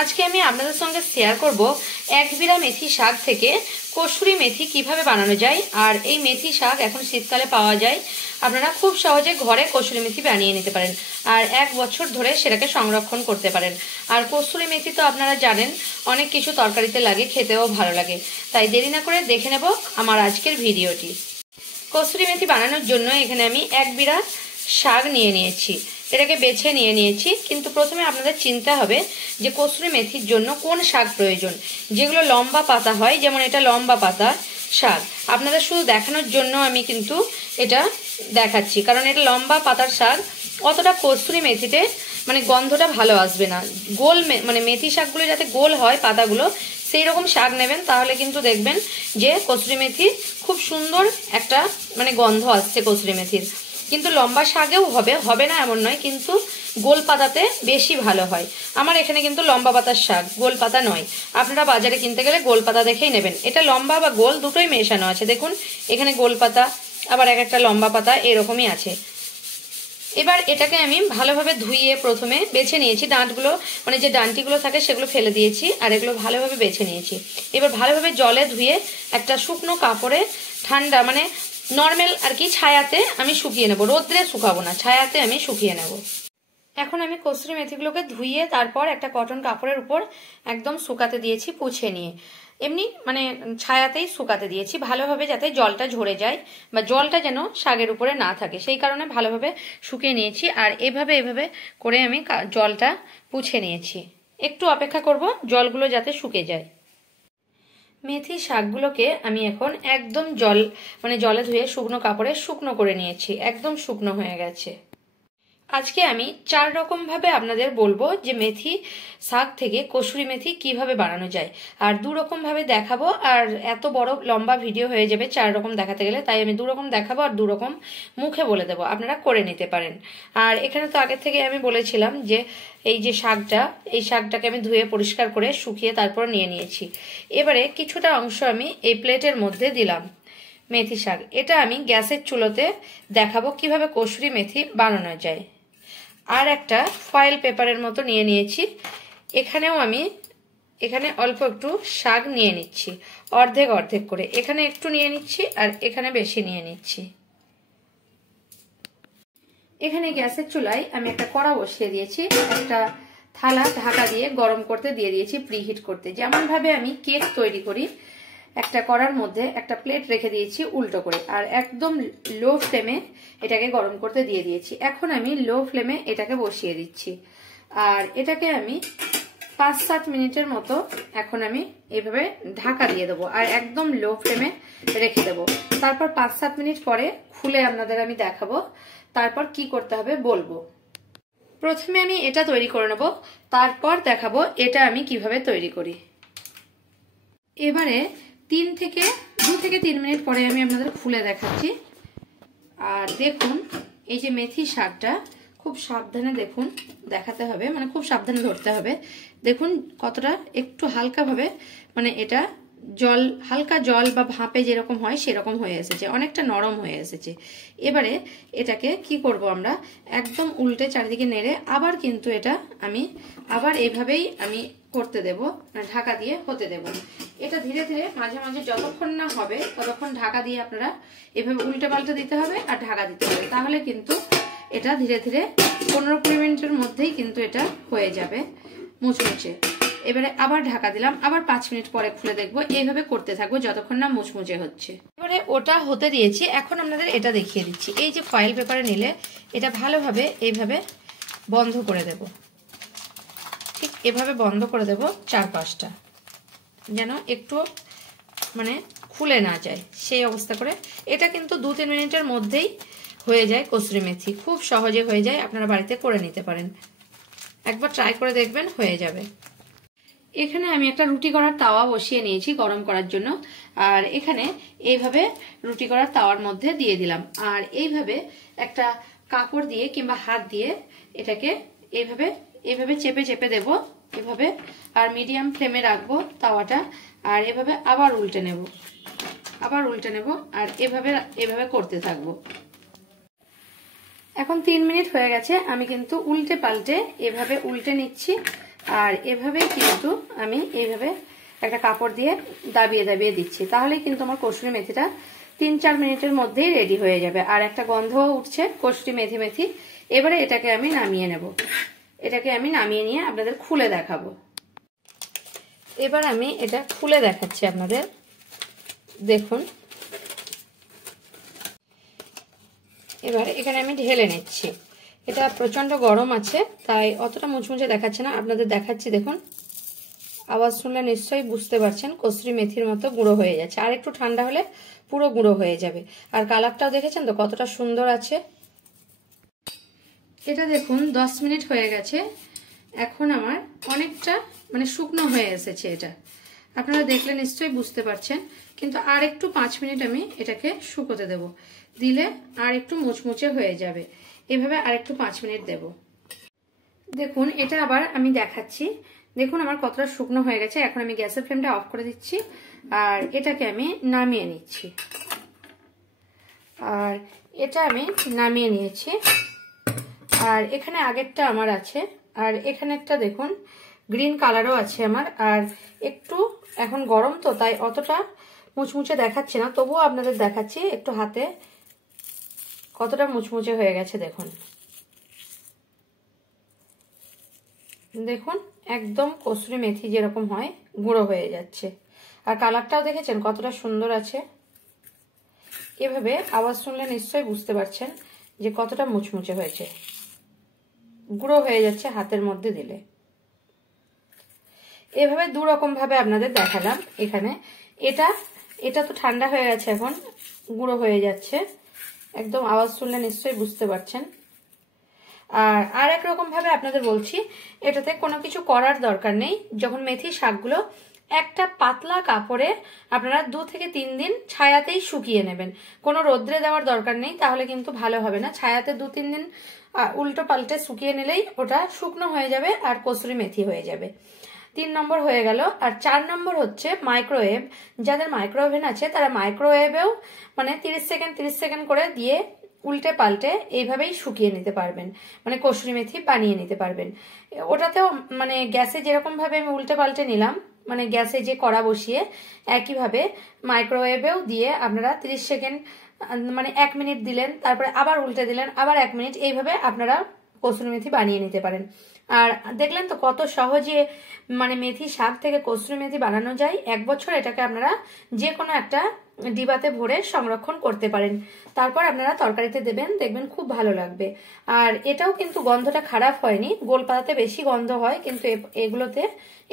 আজকে আমি আপনাদের সঙ্গে শেয়ার করব এক বিড়া মেথি শাক থেকে কসুরি মেথি কিভাবে বানানো যায়। আর এই মেথি শাক এখন শীতকালে পাওয়া যায়, আপনারা খুব সহজে ঘরে কসুরি মেথি বানিয়ে নিতে পারেন আর 1 বছর ধরে সেটাকে সংরক্ষণ করতে পারেন। আর কসুরি মেথি তো আপনারা জানেন অনেক কিছু তরকারিতে লাগে, খেতেও ভালো লাগে। তাই দেরি না করে দেখে নেব আমার আজকের ভিডিওটি। কসুরি মেথি বানানোর জন্য এখানে আমি 1 বিড়া শাক নিয়ে নিয়েছি, এটাকে বেছে নিয়ে নিয়েছি। কিন্তু প্রথমে আপনাদের চিনতে হবে যে কসুরি মেথির জন্য কোন শাক প্রয়োজন। যেগুলো লম্বা পাতা হয়, যেমন এটা লম্বা পাতা শাক, আপনাদের শুধু দেখানোর জন্য আমি কিন্তু এটা দেখাচ্ছি, কারণ এটা লম্বা পাতার শাক। অতটা কসুরি মেথিতে মানে গন্ধটা ভালো আসবে না। গোল মানে মেথি শাকগুলো যাতে গোল হয় পাতাগুলো, সেই রকম শাক নেবেন, তাহলে কিন্তু দেখবেন যে কসুরি মেথি খুব সুন্দর একটা মানে গন্ধ আসছে কসুরি মেথির। কিন্তু লম্বা শাকেও হবে না এমন নয়, কিন্তু গোল পাতাতে বেশি ভালো হয়। আমার এখানে কিন্তু লম্বা পাতার শাক, গোল পাতা নয়। আপনারা বাজারে কিনতে গেলে গোল পাতা দেখেই নেবেন। এটা লম্বা বা গোল দুটোই মেশানো আছে, দেখুন এখানে গোল পাতা আবার একটা লম্বা পাতা এরকমই আছে। এবার এটাকে আমি ভালোভাবে ধুইয়ে প্রথমে বেছে নিয়েছি, ডাঁটগুলো মানে যে ডাঁটিগুলো থাকে সেগুলো ফেলে দিয়েছি, আর এগুলো ভালোভাবে বেছে নিয়েছি। এবার ভালোভাবে জলে ধুয়ে একটা শুকনো কাপড়ে ঠান্ডা মানে নর্মাল আর কি ছায়াতে আমি শুকিয়ে নেব, রোদ্রে শুকাবো না, ছায়াতে আমি শুকিয়ে নেব। এখন আমি কসুরি মেথিগুলোকে ধুইয়ে তারপর একটা কটন কাপড়ের উপর একদম শুকাতে দিয়েছি, পুছে নিয়ে এমনি মানে ছায়াতেই শুকাতে দিয়েছি ভালোভাবে, যাতে জলটা ঝরে যায় বা জলটা যেন শাকের উপরে না থাকে, সেই কারণে ভালোভাবে শুকিয়ে নিয়েছি। আর এভাবে করে আমি জলটা পুছে নিয়েছি। একটু অপেক্ষা করব জলগুলো যাতে শুকে যায়। মেথি শাকগুলোকে আমি এখন একদম জলে ধুয়ে শুকনো কাপড়ে শুকনো করে নিয়েছি, একদম শুকনো হয়ে গেছে। আজকে আমি 4 রকম ভাবে আপনাদের বলবো যে মেথি শাক থেকে কসুরি মেথি কিভাবে বানানো যায়, আর 2 রকম ভাবে দেখাবো। আর এত বড় লম্বা ভিডিও হয়ে যাবে 4 রকম দেখাতে গেলে, তাই আমি 2 রকম দেখাবো আর 2 রকম মুখে বলে দেবো, আপনারা করে নিতে পারেন। আর এখানে তো আগে থেকে আমি বলেছিলাম যে এই যে শাকটা, এই শাকটাকে আমি ধুয়ে পরিষ্কার করে শুকিয়ে তারপর নিয়ে নিয়েছি। এবারে কিছুটা অংশ আমি এই প্লেটের মধ্যে দিলাম মেথি শাক। এটা আমি গ্যাসের চুলোতে দেখাবো কিভাবে কসুরি মেথি বানানো যায়। আর একটা ফয়েল পেপারের মতো নিয়ে নিয়েছি, এখানে অল্প একটু শাক নিয়ে নিচ্ছি, অর্ধেক অর্ধেক করে। এখানে একটু নিয়ে নিচ্ছি আর এখানে বেশি নিয়ে নিচ্ছি। এখানে গ্যাসের চুলায় আমি একটা কড়া বসিয়ে দিয়েছি, একটা থালা ঢাকা দিয়ে গরম করতে দিয়ে দিয়েছি, প্রিহিট করতে। যেমন ভাবে আমি কেক তৈরি করি, একটা কড়ার মধ্যে একটা প্লেট রেখে দিয়েছি উল্টো করে, আর একদম লো ফ্লেমে এটাকে গরম করতে দিয়ে দিয়েছি। এখন আমি লো ফ্লেমে এটাকে বসিয়ে দিচ্ছি, আর এটাকে আমি 5-7 মিনিটের মতো এখন আমি এইভাবে ঢাকা দিয়ে দেবো, আর একদম লো ফ্লেমে রেখে দেবো। তারপর 5-7 মিনিট পরে খুলে আপনাদের আমি দেখাবো, তারপর কি করতে হবে বলবো। প্রথমে আমি এটা তৈরি করে নেবো, তারপর দেখাবো এটা আমি কিভাবে তৈরি করি। এবারে 2 থেকে 3 মিনিট পরে আমি আপনাদের খুলে দেখাচ্ছি। আর দেখুন এই যে মেথি শাকটা খুব সাবধানে দেখুন দেখাতে হবে, মানে খুব সাবধানে ধরতে হবে। দেখুন কতটা একটু হালকাভাবে মানে এটা হালকা জল বা ভাপে যেরকম হয় সেরকম হয়ে এসেছে, অনেকটা নরম হয়ে এসেছে। এবারে এটাকে কি করব, আমরা একদম উল্টে চারিদিকে নেড়ে আবার কিন্তু এটা আমি আবার এইভাবেই আমি করতে দেব, ঢাকা দিয়ে হতে দেব। এটা ধীরে ধীরে মাঝে মাঝে যতক্ষণ না হবে ততক্ষণ ঢাকা দিয়ে আপনারা এভাবে উল্টে পাল্টে দিতে হবে আর ঢাকা দিতে হবে, তাহলে কিন্তু এটা ধীরে ধীরে 15-20 মিনিটের মধ্যেই কিন্তু এটা হয়ে যাবে মুচমুচে। এবারে আবার ঢাকা দিলাম, আবার 5 মিনিট পরে খুলে দেখবো, এইভাবে করতে থাকবো যতক্ষণ না মুচমুচে হচ্ছে। এবারে ওটা হতে দিয়েছি, এখন আপনাদের এটা দেখিয়ে দিচ্ছি। এই যে ফয়েল পেপারে নিলে এটা ভালোভাবে এইভাবে বন্ধ করে দেব, ঠিক এভাবে বন্ধ করে দেব 4-5টা, যেন একটু মানে খুলে না যায় সেই অবস্থা করে। এটা কিন্তু 2-3 মিনিটের মধ্যেই হয়ে যায় কসুরি মেথি, খুব সহজে হয়ে যায়, আপনারা বাড়িতে করে নিতে পারেন, একবার ট্রাই করে দেখবেন হয়ে যাবে। এখানে আমি একটা রুটি করার তাওয়া বসিয়ে নিয়েছি গরম করার জন্য, আর এখানে এইভাবে রুটি করার তাওয়ার মধ্যে দিয়ে দিলাম, আর এইভাবে একটা কাপড় দিয়ে কিংবা হাত দিয়ে এটাকে এইভাবে চেপে চেপে দেব এভাবে, আর মিডিয়াম ফ্লেমে রাখবো তাওয়াটা, আর এভাবে আবার উল্টে নেব আর এভাবে করতে থাকবো। এখন 3 মিনিট হয়ে গেছে, আমি কিন্তু উল্টে পাল্টে এভাবে উল্টে নিচ্ছি, আর এভাবে কিন্তু আমি এইভাবে একটা কাপড় দিয়ে দাবিয়ে দাবিয়ে দিচ্ছি, তাহলেই কিন্তু আমার কসুরি মেথিটা 3-4 মিনিটের মধ্যেই রেডি হয়ে যাবে। আর একটা গন্ধও উঠছে কসুরি মেথি মেথি। এবারে এটাকে আমি নামিয়ে নেব। এটাকে আমি নামিয়ে নিয়ে আপনাদের খুলে দেখাবো। এবার আমি এটা খুলে দেখাচ্ছি আপনাদের, দেখুন। এবার এখানে আমি ঢেলে নিচ্ছি। এটা প্রচন্ড গরম আছে তাই অতটা মুচমুচে দেখাচ্ছে না, আপনাদের দেখাচ্ছি। দেখুন, আওয়াজ শুনলে নিশ্চয়ই বুঝতে পারছেন কসুরি মেথির মতো গুঁড়ো হয়ে যাচ্ছে। আর একটু ঠান্ডা হলে পুরো গুঁড়ো হয়ে যাবে। আর কালারটাও দেখেছেন তো কতটা সুন্দর আছে। এটা দেখুন 10 মিনিট হয়ে গেছে। এখন আমার অনেকটা মানে শুকনো হয়ে এসেছে। এটা আপনারা দেখলে নিশ্চয়ই বুঝতে পারছেন। কিন্তু আর একটু 5 মিনিট আমি এটাকে শুকোতে দেব, দিলে আর একটু মুচমুচে হয়ে যাবে। এভাবে আর একটু 5 মিনিট দেব। দেখুন এটা আবার আমি দেখাচ্ছি। দেখুন আমার কতটা শুকনো হয়ে গেছে। এখন আমি গ্যাসের ফ্লেমটা অফ করে দিচ্ছি আর এটাকে আমি নামিয়ে নিচ্ছি। আর এটা আমি নামিয়ে নিয়েছি। আর এখানে আগেরটা আমার আছে, আর এখানে একটা দেখুন গ্রিন কালারও আছে আমার। আর একটু এখন গরম তো তাই অতটা মুচমুচে দেখাচ্ছে না, তবুও আপনাদের দেখাচ্ছি একটু হাতে কতটা মুচমুচে হয়ে গেছে। দেখুন দেখুন একদম কসুরি মেথি যেরকম হয় গুঁড়ো হয়ে যাচ্ছে। আর কালারটাও দেখেছেন কতটা সুন্দর আছে। এভাবে আওয়াজ শুনলে নিশ্চয়ই বুঝতে পারছেন যে কতটা মুচমুচে হয়েছে, গুঁড়ো হয়ে যাচ্ছে হাতের মধ্যে দিলে। এভাবে দু রকম ভাবে আপনাদের দেখালাম। এখানে এটা তো ঠান্ডা হয়ে গেছে, এখন গুঁড়ো হয়ে যাচ্ছে একদম, আওয়াজ শুনলে নিশ্চয়ই বুঝতে পারছেন। আর এক রকম ভাবে আপনাদের বলছি, এটাতে কোনো কিছু করার দরকার নেই। যখন মেথি শাকগুলো একটা পাতলা কাপড়ে আপনারা 2 থেকে 3 দিন ছায়াতেই শুকিয়ে নেবেন, কোনো রোদ্রে দেওয়ার দরকার নেই, তাহলে কিন্তু ভালো হবে না। ছায়াতে 2-3 দিন উল্টো পাল্টে শুকিয়ে নিলেই ওটা শুকনো হয়ে যাবে আর কসুরি মেথি হয়ে যাবে। 3 নম্বর হয়ে গেল। আর 4 নম্বর হচ্ছে মাইক্রোওয়েভ। যাদের মাইক্রোওভেন আছে তারা মাইক্রোওয়েভেও মানে 30 সেকেন্ড করে দিয়ে উল্টে পাল্টে এইভাবেই শুকিয়ে নিতে পারবেন, মানে কসুরি মেথি বানিয়ে নিতে পারবেন। ওটাতেও মানে গ্যাসে যেরকম ভাবে আমি উল্টে পাল্টে নিলাম, মানে গ্যাসে যে কড়া বসিয়ে একইভাবে মাইক্রোওয়েভেও দিয়ে আপনারা 30 সেকেন্ড মানে 1 মিনিট দিলেন, তারপরে আবার উল্টে দিলেন, আবার 1 মিনিট, এইভাবে আপনারা কসুরি মেথি বানিয়ে নিতে পারেন। আর দেখলেন তো কত সহজে মানে মেথি শাক থেকে কসুরি মেথি বানানো যায়। 1 বছর এটাকে আপনারা যে কোনো একটা ডিবাতে ভরে সংরক্ষণ করতে পারেন। তারপর আপনারা তরকারিতে দেবেন, দেখবেন খুব ভালো লাগবে। আর এটাও কিন্তু গন্ধটা খারাপ হয়নি। গোলপাতাতে বেশি গন্ধ হয়, কিন্তু এগুলোতে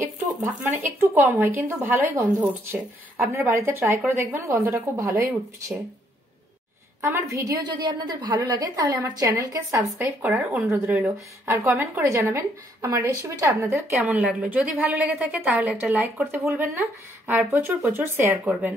একটু মানে একটু কম হয়, কিন্তু ভালোই গন্ধ উঠছে। আপনারা বাড়িতে ট্রাই করে দেখবেন, গন্ধটা খুব ভালোই উঠছে। আমার ভিডিও যদি আপনাদের ভালো লাগে তাহলে আমার চ্যানেলকে সাবস্ক্রাইব করার অনুরোধ রইল। আর কমেন্ট করে জানাবেন আমার রেসিপিটা আপনাদের কেমন লাগলো। যদি ভালো লেগে থাকে তাহলে একটা লাইক করতে ভুলবেন না, আর প্রচুর শেয়ার করবেন।